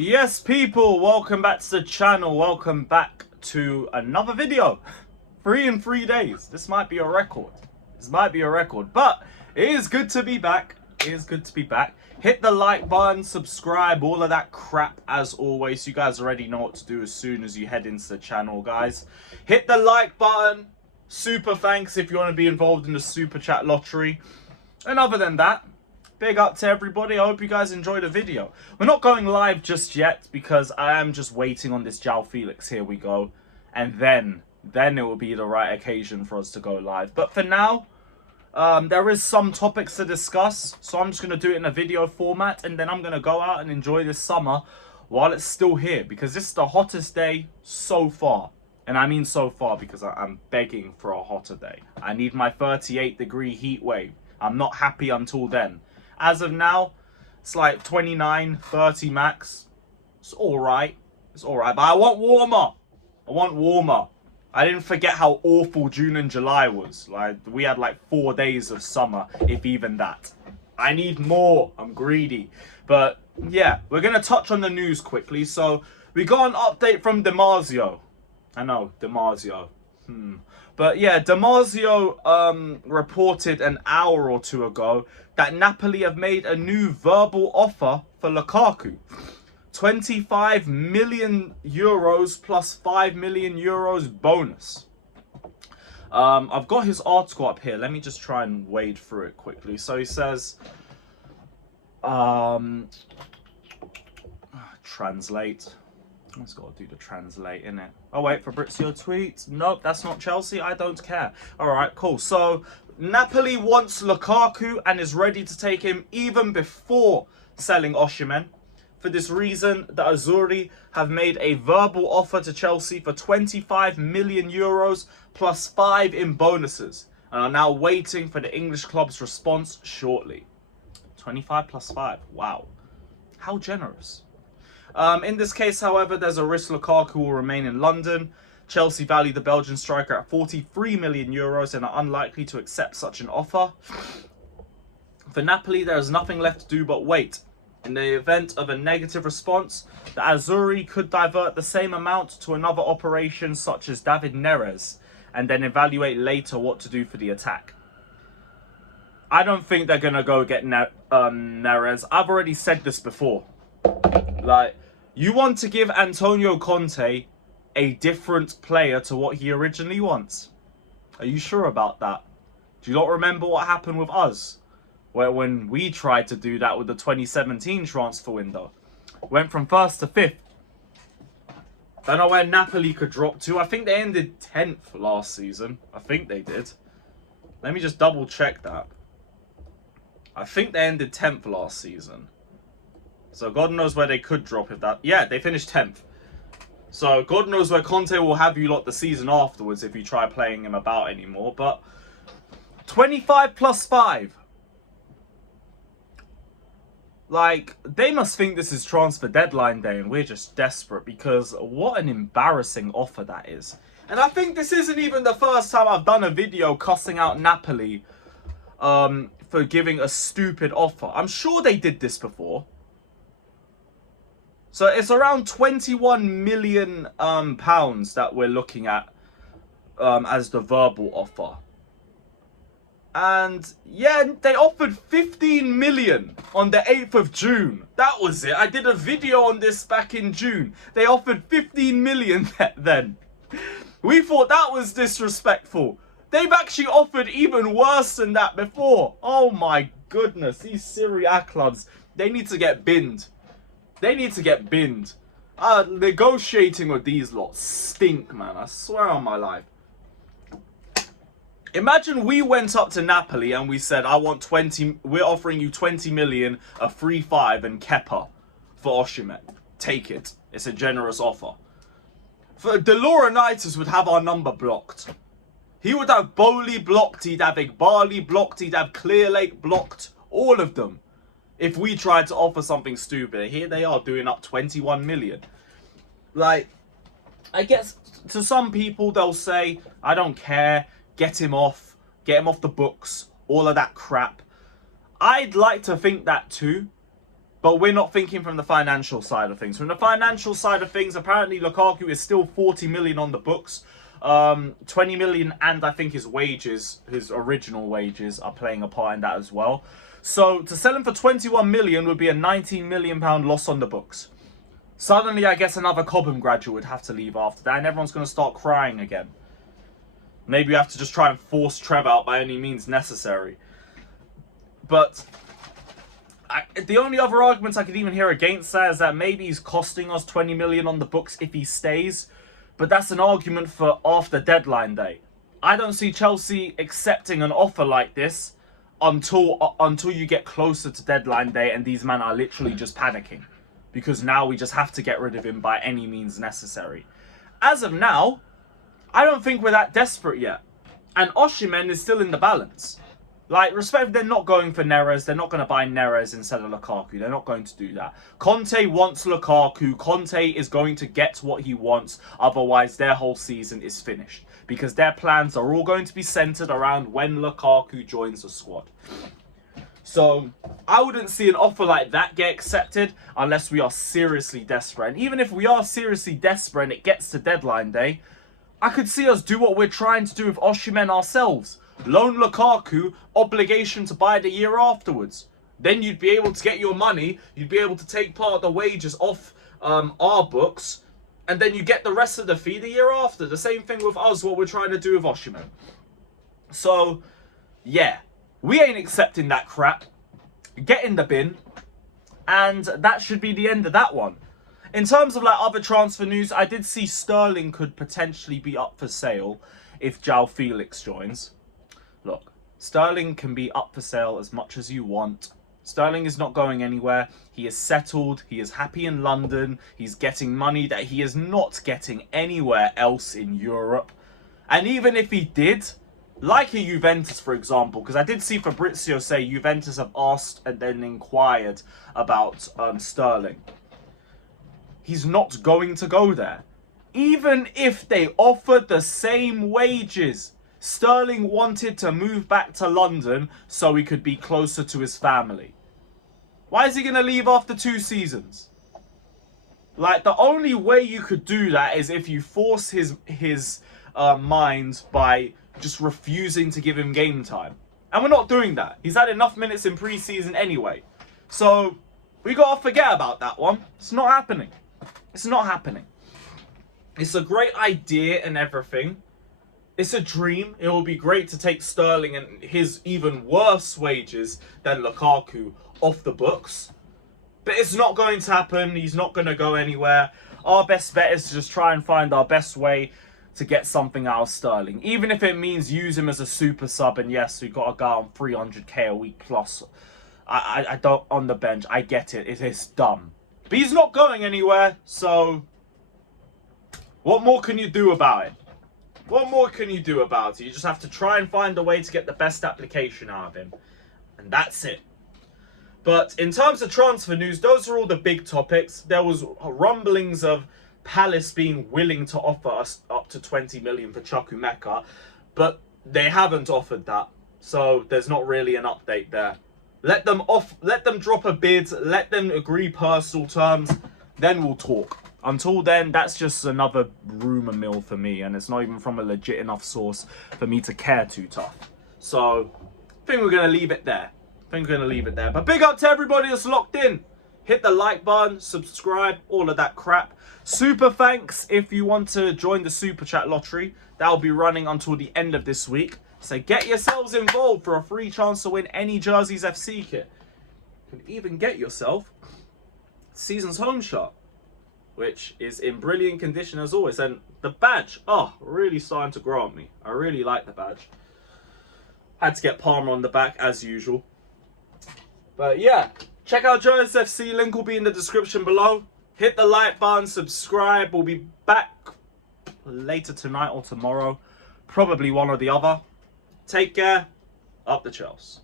Yes, people, welcome back to the channel. Welcome back to another video. 3 in 3 days. This might be a record. But it is good to be back. Hit the like button, subscribe, all of that crap as always. You guys already know what to do as soon as you head into the channel, guys. Hit the like button. Super thanks if you want to be involved in the super chat lottery. And other than that, big up to everybody. I hope you guys enjoyed the video. We're not going live just yet because I am just waiting on this Joao Felix. Here we go. And then it will be the right occasion for us to go live. But for now, there is some topics to discuss. So I'm just going to do it in a video format. And then I'm going to go out and enjoy this summer while it's still here. Because this is the hottest day so far. And I mean so far because I'm begging for a hotter day. I need my 38-degree heat wave. I'm not happy until then. As of now, it's like 29, 30 max. It's alright. But I want warmer. I didn't forget how awful June and July was. Like, we had like 4 days of summer, if even that. I need more. I'm greedy. But yeah, we're going to touch on the news quickly. So we got an update from DiMarzio. I know, DiMarzio. But yeah, DiMarzio reported an hour or two ago that Napoli have made a new verbal offer for Lukaku. 25 million euros plus 5 million euros bonus. I've got his article up here. Let me just try and wade through it quickly. So he says, translate. Let's got to do the translate, innit? Oh, wait, Fabrizio tweets. Nope, that's not Chelsea. I don't care. All right, cool. So Napoli wants Lukaku and is ready to take him even before selling Osimhen. For this reason, the Azzurri have made a verbal offer to Chelsea for 25 million euros plus 5 in bonuses and are now waiting for the English club's response shortly. 25 plus 5. Wow. How generous. In this case, however, there's a risk Lukaku will remain in London. Chelsea value the Belgian striker at 43 million euros and are unlikely to accept such an offer. For Napoli, there is nothing left to do but wait. In the event of a negative response, the Azzurri could divert the same amount to another operation such as David Neres and then evaluate later what to do for the attack. I don't think they're going to go get Neres. I've already said this before. Like, you want to give Antonio Conte a different player to what he originally wants. Are you sure about that? Do you not remember what happened with us? When we tried to do that with the 2017 transfer window. Went from 1st to 5th. Don't know where Napoli could drop to. I think they ended 10th last season. I think they did. Let me just double check that. I think they ended 10th last season. So God knows where they could drop if that... Yeah, they finished 10th. So God knows where Conte will have you lot the season afterwards if you try playing him about anymore. But 25 plus 5. Like, they must think this is transfer deadline day and we're just desperate because what an embarrassing offer that is. And I think this isn't even the first time I've done a video cussing out Napoli for giving a stupid offer. I'm sure they did this before. So it's around 21 million pounds that we're looking at as the verbal offer. And yeah, they offered 15 million on the 8th of June. That was it. I did a video on this back in June. They offered 15 million then. We thought that was disrespectful. They've actually offered even worse than that before. Oh my goodness. These Serie A clubs, they need to get binned. Negotiating with these lots stink, man. I swear on my life. Imagine we went up to Napoli and we said, we're offering you 20 million, a free 5 and Kepa for Osimhen. Take it. It's a generous offer. For De Laurentiis would have our number blocked. He would have Bowley blocked, he'd have Igbali blocked, he'd have Clearlake blocked. All of them. If we tried to offer something stupid, here they are doing up 21 million. Like, I guess to some people they'll say, I don't care, get him off the books, all of that crap. I'd like to think that too. But we're not thinking from the financial side of things. From the financial side of things, apparently Lukaku is still 40 million on the books. 20 million, and I think his wages, his original wages, are playing a part in that as well. So to sell him for 21 million would be a 19 million pound loss on the books. Suddenly, I guess another Cobham graduate would have to leave after that, and everyone's going to start crying again. Maybe you have to just try and force Trev out by any means necessary. But the only other arguments I could even hear against that is that maybe he's costing us 20 million on the books if he stays. But that's an argument for after deadline day. I don't see Chelsea accepting an offer like this until you get closer to deadline day and these men are literally just panicking. Because now we just have to get rid of him by any means necessary. As of now, I don't think we're that desperate yet. And Osimhen is still in the balance. Like, respect, they're not going for Neres. They're not going to buy Neres instead of Lukaku. They're not going to do that. Conte wants Lukaku. Conte is going to get what he wants. Otherwise, their whole season is finished. Because their plans are all going to be centered around when Lukaku joins the squad. So, I wouldn't see an offer like that get accepted unless we are seriously desperate. And even if we are seriously desperate and it gets to deadline day, I could see us do what we're trying to do with Osimhen ourselves. Loan Lukaku, obligation to buy the year afterwards. Then you'd be able to get your money. You'd be able to take part of the wages off our books. And then you get the rest of the fee the year after. The same thing with us, what we're trying to do with Osimhen. So, yeah. We ain't accepting that crap. Get in the bin. And that should be the end of that one. In terms of like other transfer news, I did see Sterling could potentially be up for sale if Joao Felix joins. Look, Sterling can be up for sale as much as you want. Sterling is not going anywhere. He is settled. He is happy in London. He's getting money that he is not getting anywhere else in Europe. And even if he did, like a Juventus, for example, because I did see Fabrizio say Juventus have asked and then inquired about Sterling. He's not going to go there. Even if they offered the same wages, Sterling wanted to move back to London so he could be closer to his family. Why is he going to leave after 2 seasons? Like, the only way you could do that is if you force his mind by just refusing to give him game time. And we're not doing that. He's had enough minutes in pre-season anyway. So, we got to forget about that one. It's not happening. It's not happening. It's a great idea and everything. It's a dream. It will be great to take Sterling and his even worse wages than Lukaku off the books. But it's not going to happen. He's not going to go anywhere. Our best bet is to just try and find our best way to get something out of Sterling. Even if it means use him as a super sub. And yes, we've got a guy on 300k a week plus. I don't, on the bench. I get it. It is dumb. But he's not going anywhere. So, what more can you do about it? What more can you do about it? You just have to try and find a way to get the best application out of him. And that's it. But in terms of transfer news, those are all the big topics. There was rumblings of Palace being willing to offer us up to 20 million for Chukwuemeka, but they haven't offered that. So there's not really an update there. Let them drop a bid, let them agree personal terms, then we'll talk. Until then, that's just another rumour mill for me, and it's not even from a legit enough source for me to care too tough. So, I think we're going to leave it there. But big up to everybody that's locked in. Hit the like button, subscribe, all of that crap. Super thanks if you want to join the Super Chat lottery. That will be running until the end of this week. So get yourselves involved for a free chance to win any Jerseys FC kit. You can even get yourself season's home shirt, which is in brilliant condition as always. And the badge, oh, really starting to grow on me. I really like the badge. Had to get Palmer on the back as usual. But yeah, check out Jerseys FC. Link will be in the description below. Hit the like button, subscribe. We'll be back later tonight or tomorrow. Probably one or the other. Take care. Up the Chelsea.